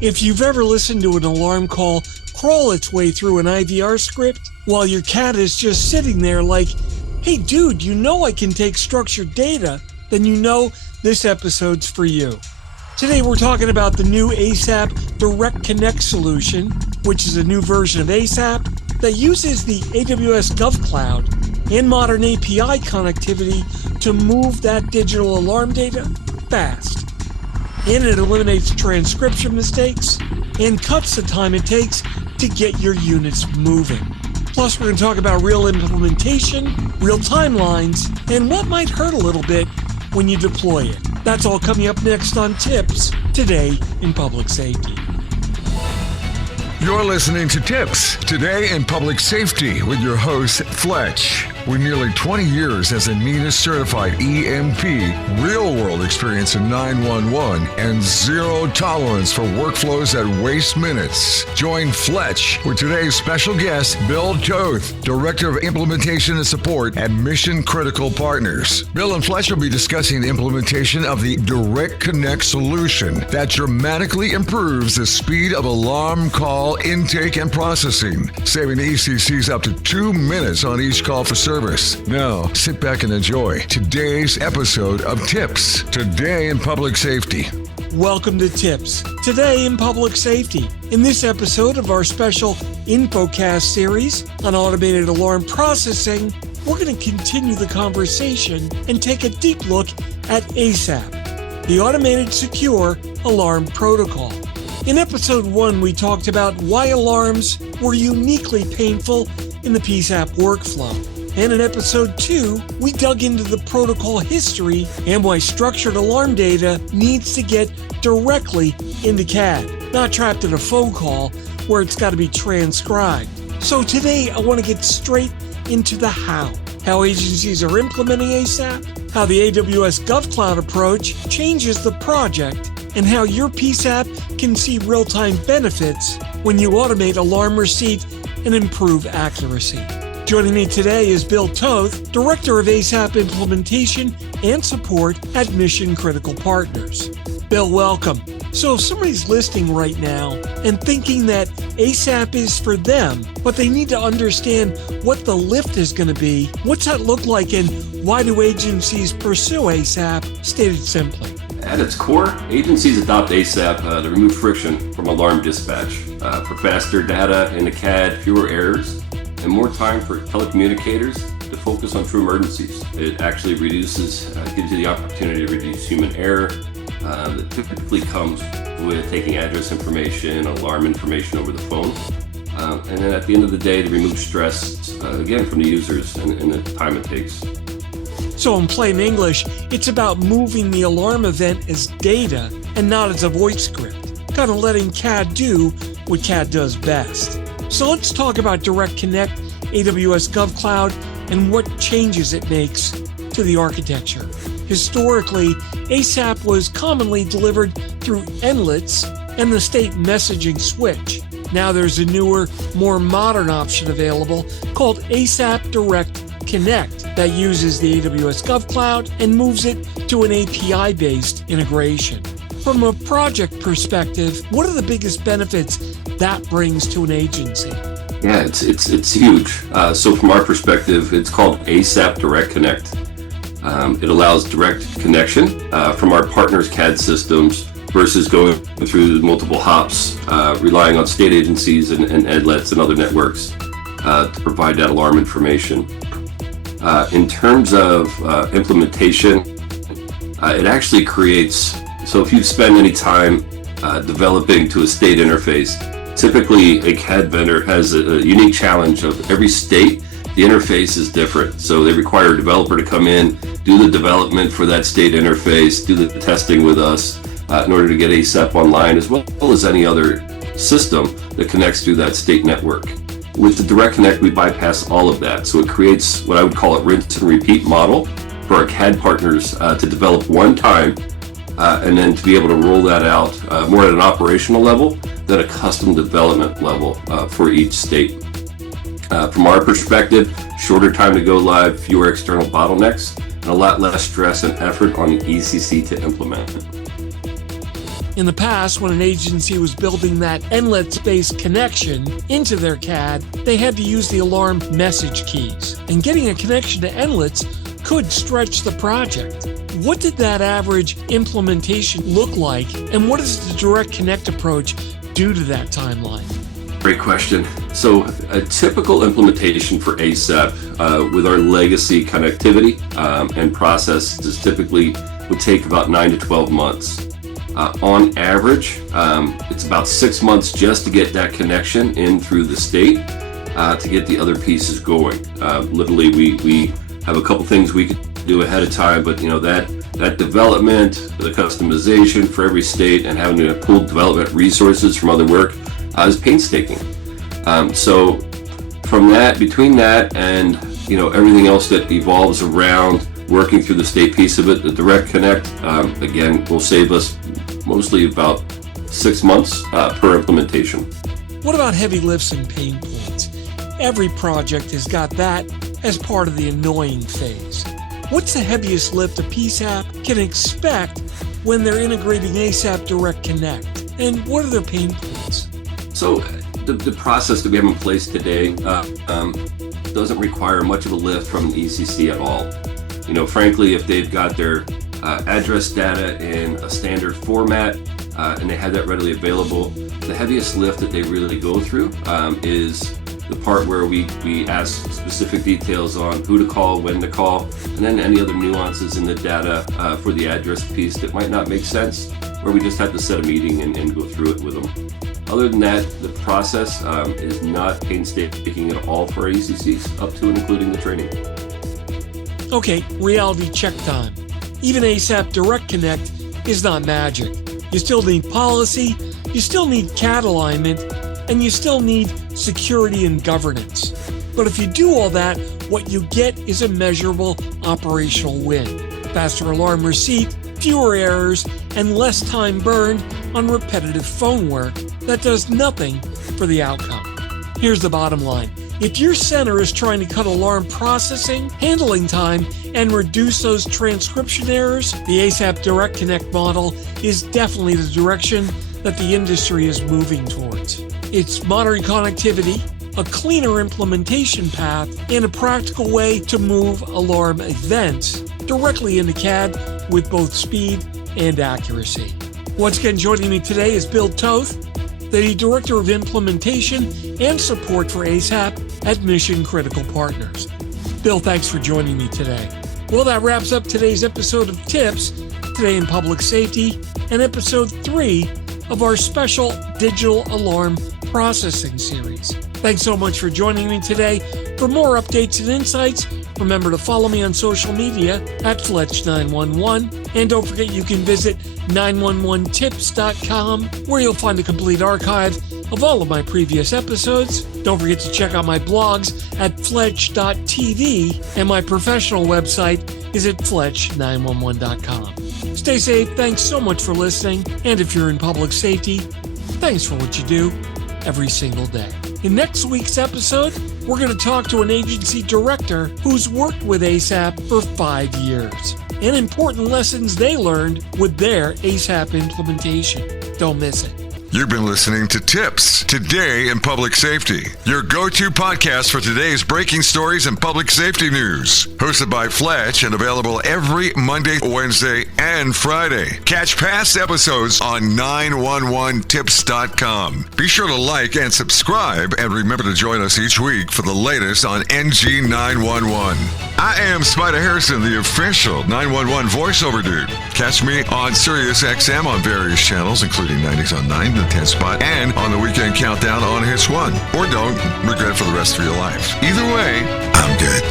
If you've ever listened to an alarm call crawl its way through an IVR script while your cat is just sitting there like, hey dude, you know I can take structured data, then you know this episode's for you. Today we're talking about the new ASAP Direct Connect solution, which is a new version of ASAP that uses the AWS GovCloud and modern API connectivity to move that digital alarm data fast. And it eliminates transcription mistakes and cuts the time it takes to get your units moving. Plus, we're going to talk about real implementation, real timelines, and what might hurt a little bit when you deploy it. That's all coming up next on TiPS, Today in Public Safety. You're listening to TiPS, Today in Public Safety, with your host, Fletch. With nearly 20 years as a NENA certified EMP, real-world experience in 911, and zero tolerance for workflows that waste minutes. Join Fletch with today's special guest, Bill Toth, Director of Implementation and Support at Mission Critical Partners. Bill and Fletch will be discussing the implementation of the Direct Connect solution that dramatically improves the speed of alarm call intake and processing, saving ECCs up to 2 minutes on each call for service. Now, sit back and enjoy today's episode of TiPS, Today in Public Safety. Welcome to TiPS, Today in Public Safety. In this episode of our special InfoCast series on automated alarm processing, we're going to continue the conversation and take a deep look at ASAP, the Automated Secure Alarm Protocol. In episode 1, we talked about why alarms were uniquely painful in the PSAP workflow. And in episode 2, we dug into the protocol history and why structured alarm data needs to get directly into CAD, not trapped in a phone call where it's got to be transcribed. So today, I want to get straight into the how agencies are implementing ASAP, how the AWS GovCloud approach changes the project, and how your PSAP can see real-time benefits when you automate alarm receipt and improve accuracy. Joining me today is Bill Toth, Director of ASAP Implementation and Support at Mission Critical Partners. Bill, welcome. So if somebody's listening right now and thinking that ASAP is for them, but they need to understand what the lift is going to be, what's that look like and why do agencies pursue ASAP, stated simply? At its core, agencies adopt ASAP to remove friction from alarm dispatch, for faster data in the CAD, fewer errors, and more time for telecommunicators to focus on true emergencies. It actually gives you the opportunity to reduce human error that typically comes with taking address information, alarm information over the phone. And then at the end of the day, to remove stress, again, from the users and the time it takes. So in plain English, it's about moving the alarm event as data and not as a voice script, kind of letting CAD do what CAD does best. So let's talk about Direct Connect, AWS GovCloud, and what changes it makes to the architecture. Historically, ASAP was commonly delivered through NLETs and the state messaging switch. Now there's a newer, more modern option available called ASAP Direct Connect that uses the AWS GovCloud and moves it to an API-based integration. From a project perspective, what are the biggest benefits that brings to an agency? Yeah, it's huge. So from our perspective, it's called ASAP Direct Connect. It allows direct connection from our partners' CAD systems versus going through multiple hops, relying on state agencies and NLETs and other networks to provide that alarm information. In terms of implementation, it actually creates, so if you spend any time developing to a state interface, typically a CAD vendor has a unique challenge of every state, the interface is different. So they require a developer to come in, do the development for that state interface, do the testing with us in order to get ASAP online, as well as any other system that connects to that state network. With the Direct Connect, we bypass all of that. So it creates what I would call a rinse and repeat model for our CAD partners to develop one time and then to be able to roll that out more at an operational level than a custom development level for each state. From our perspective, shorter time to go live, fewer external bottlenecks, and a lot less stress and effort on the ECC to implement. In the past, when an agency was building that endless-based connection into their CAD, they had to use the alarm message keys. And getting a connection to endlets could stretch the project. What did that average implementation look like, and what does the Direct Connect approach do to that timeline? Great question. So a typical implementation for ASAP with our legacy connectivity and process is typically would take about 9 to 12 months. On average, it's about 6 months just to get that connection in through the state to get the other pieces going. Literally, we have a couple things we could do ahead of time, but that development, the customization for every state, and having to pull development resources from other work is painstaking. So from that, between that and everything else that evolves around working through the state piece of it, the Direct Connect again will save us mostly about 6 months per implementation. What about heavy lifts and pain points? Every project has got that as part of the annoying phase. What's the heaviest lift a PSAP can expect when they're integrating ASAP Direct Connect? And what are their pain points? So the process that we have in place today doesn't require much of a lift from the ECC at all. Frankly, if they've got their address data in a standard format and they have that readily available, the heaviest lift that they really go through is the part where we ask specific details on who to call, when to call, and then any other nuances in the data for the address piece that might not make sense, where we just have to set a meeting and go through it with them. Other than that, the process is not painstaking at all for our ECCs, up to and including the training. Okay, reality check time. Even ASAP Direct Connect is not magic. You still need policy, you still need CAD alignment, and you still need security and governance. But if you do all that, what you get is a measurable operational win. Faster alarm receipt, fewer errors, and less time burned on repetitive phone work that does nothing for the outcome. Here's the bottom line. If your center is trying to cut alarm processing, handling time, and reduce those transcription errors, the ASAP Direct Connect model is definitely the direction that the industry is moving towards. It's modern connectivity, a cleaner implementation path, and a practical way to move alarm events directly into CAD with both speed and accuracy. Once again, joining me today is Bill Toth, the Director of Implementation and Support for ASAP at Mission Critical Partners. Bill, thanks for joining me today. Well, that wraps up today's episode of TiPS, Today in Public Safety, and episode 3 of our special digital alarm processing series. Thanks so much for joining me today. For more updates and insights, remember to follow me on social media at Fletch911. And don't forget you can visit 911tips.com, where you'll find a complete archive of all of my previous episodes. Don't forget to check out my blogs at Fletch.tv, and my professional website is at Fletch911.com. Stay safe. Thanks so much for listening. And if you're in public safety, thanks for what you do every single day. In next week's episode, we're going to talk to an agency director who's worked with ASAP for 5 years and important lessons they learned with their ASAP implementation. Don't miss it. You've been listening to TiPS, Today in Public Safety, your go-to podcast for today's breaking stories and public safety news. Hosted by Fletch and available every Monday, Wednesday, and Friday. Catch past episodes on 911tips.com. Be sure to like and subscribe, and remember to join us each week for the latest on NG 911. I am Spider Harrison, the official 911 voiceover dude. Catch me on Sirius XM on various channels, including 90s on 9, the 10 spot, and on the Weekend Countdown on Hits 1. Or don't regret it for the rest of your life. Either way, I'm good.